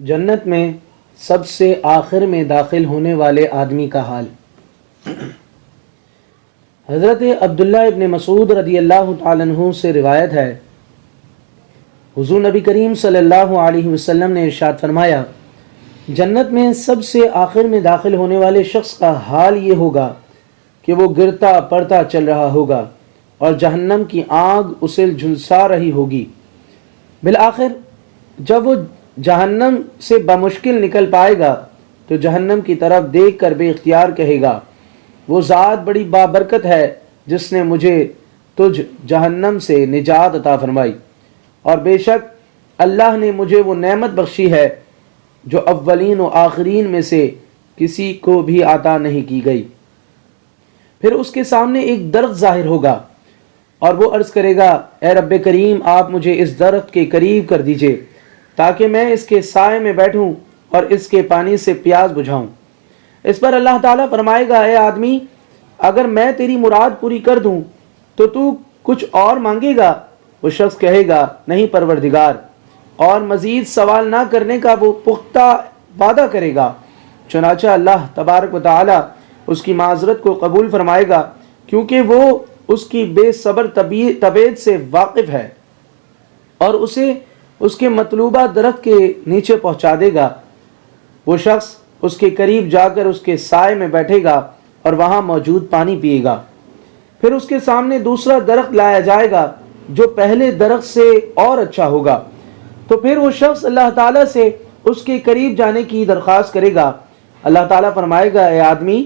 جنت میں سب سے آخر میں داخل ہونے والے آدمی کا حال۔ حضرت عبداللہ ابن مسعود رضی اللہ تعالیٰ عنہ سے روایت ہے، حضور نبی کریم صلی اللہ علیہ وسلم نے ارشاد فرمایا، جنت میں سب سے آخر میں داخل ہونے والے شخص کا حال یہ ہوگا کہ وہ گرتا پڑتا چل رہا ہوگا اور جہنم کی آگ اسے جھلسا رہی ہوگی۔ بالآخر جب وہ جہنم سے بمشکل نکل پائے گا تو جہنم کی طرف دیکھ کر بے اختیار کہے گا، وہ ذات بڑی بابرکت ہے جس نے مجھے تجھ جہنم سے نجات عطا فرمائی، اور بے شک اللہ نے مجھے وہ نعمت بخشی ہے جو اولین و آخرین میں سے کسی کو بھی عطا نہیں کی گئی۔ پھر اس کے سامنے ایک درخت ظاہر ہوگا اور وہ عرض کرے گا، اے رب کریم، آپ مجھے اس درخت کے قریب کر دیجئے تاکہ میں اس کے سائے میں بیٹھوں اور اس کے پانی سے پیاس بجھاؤں۔ اس پر اللہ تعالیٰ فرمائے گا، اے آدمی، اگر میں تیری مراد پوری کر دوں تو کچھ اور مانگے گا؟ وہ شخص کہے گا، نہیں پروردگار، اور مزید سوال نہ کرنے کا وہ پختہ وعدہ کرے گا۔ چنانچہ اللہ تبارک و تعالیٰ اس کی معذرت کو قبول فرمائے گا، کیونکہ وہ اس کی بے صبر طبیعت سے واقف ہے، اور اسے اس کے مطلوبہ درخت کے نیچے پہنچا دے گا۔ وہ شخص اس کے قریب جا کر اس کے سائے میں بیٹھے گا اور وہاں موجود پانی پیے گا۔ پھر اس کے سامنے دوسرا درخت لایا جائے گا جو پہلے درخت سے اور اچھا ہوگا، تو پھر وہ شخص اللہ تعالیٰ سے اس کے قریب جانے کی درخواست کرے گا۔ اللہ تعالیٰ فرمائے گا، اے آدمی،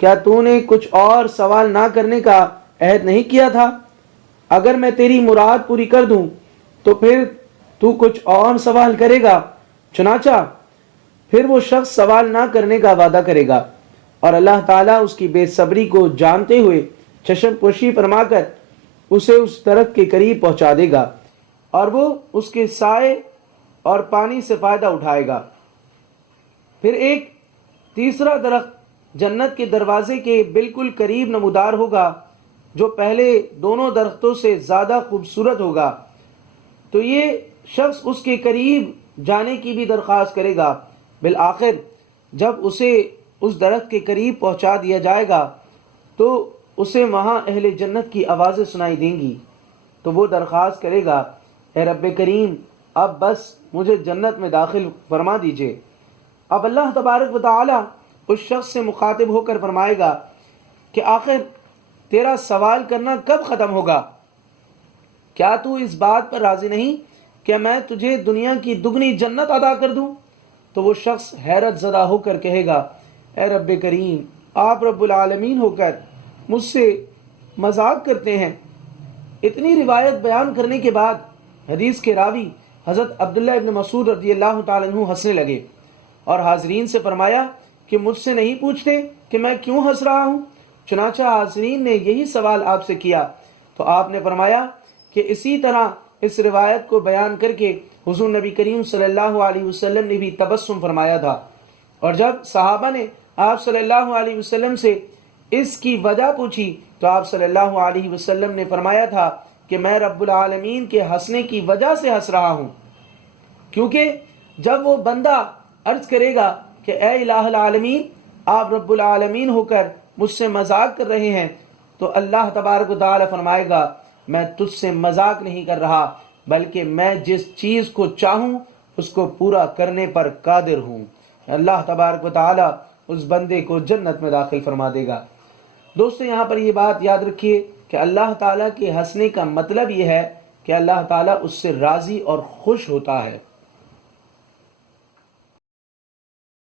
کیا تو نے کچھ اور سوال نہ کرنے کا عہد نہیں کیا تھا؟ اگر میں تیری مراد پوری کر دوں تو پھر تو کچھ اور سوال کرے گا؟ چنانچہ پھر وہ شخص سوال نہ کرنے کا وعدہ کرے گا، اور اللہ تعالیٰ اس کی بے صبری کو جانتے ہوئے چشم پوشی فرما کر اسے اس درخت کے قریب پہنچا دے گا، اور وہ اس کے سائے اور پانی سے فائدہ اٹھائے گا۔ پھر ایک تیسرا درخت جنت کے دروازے کے بالکل قریب نمودار ہوگا جو پہلے دونوں درختوں سے زیادہ خوبصورت ہوگا، تو یہ شخص اس کے قریب جانے کی بھی درخواست کرے گا۔ بالآخر جب اسے اس درخت کے قریب پہنچا دیا جائے گا تو اسے وہاں اہل جنت کی آوازیں سنائی دیں گی، تو وہ درخواست کرے گا، اے رب کریم، اب بس مجھے جنت میں داخل فرما دیجئے۔ اب اللہ تبارک و تعالی اس شخص سے مخاطب ہو کر فرمائے گا کہ آخر تیرا سوال کرنا کب ختم ہوگا؟ کیا تو اس بات پر راضی نہیں کہ میں تجھے دنیا کی دگنی جنت عطا کر دوں؟ تو وہ شخص حیرت زدہ ہو کر کہے گا، اے رب کریم، آپ رب العالمین ہو کر مجھ سے مذاق کرتے ہیں۔ اتنی روایت بیان کرنے کے بعد حدیث کے راوی حضرت عبداللہ ابن مسعود رضی اللہ تعالیٰ عنہ ہنسنے لگے اور حاضرین سے فرمایا کہ مجھ سے نہیں پوچھتے کہ میں کیوں ہنس رہا ہوں؟ چنانچہ حاضرین نے یہی سوال آپ سے کیا تو آپ نے فرمایا کہ اسی طرح اس روایت کو بیان کر کے حضور نبی کریم صلی اللہ علیہ وسلم نے بھی تبسم فرمایا تھا، اور جب صحابہ نے آپ صلی اللہ علیہ وسلم سے اس کی وجہ پوچھی تو آپ صلی اللہ علیہ وسلم نے فرمایا تھا کہ میں رب العالمین کے ہنسنے کی وجہ سے ہنس رہا ہوں، کیونکہ جب وہ بندہ عرض کرے گا کہ اے الہ العالمین، آپ رب العالمین ہو کر مجھ سے مذاق کر رہے ہیں، تو اللہ تبارک و تعالی فرمائے گا، میں تجھ سے مذاق نہیں کر رہا، بلکہ میں جس چیز کو چاہوں اس کو پورا کرنے پر قادر ہوں۔ اللہ تبارک و تعالی اس بندے کو جنت میں داخل فرما دے گا۔ دوستو، یہاں پر یہ بات یاد رکھیے کہ اللہ تعالیٰ کے ہنسنے کا مطلب یہ ہے کہ اللہ تعالیٰ اس سے راضی اور خوش ہوتا ہے۔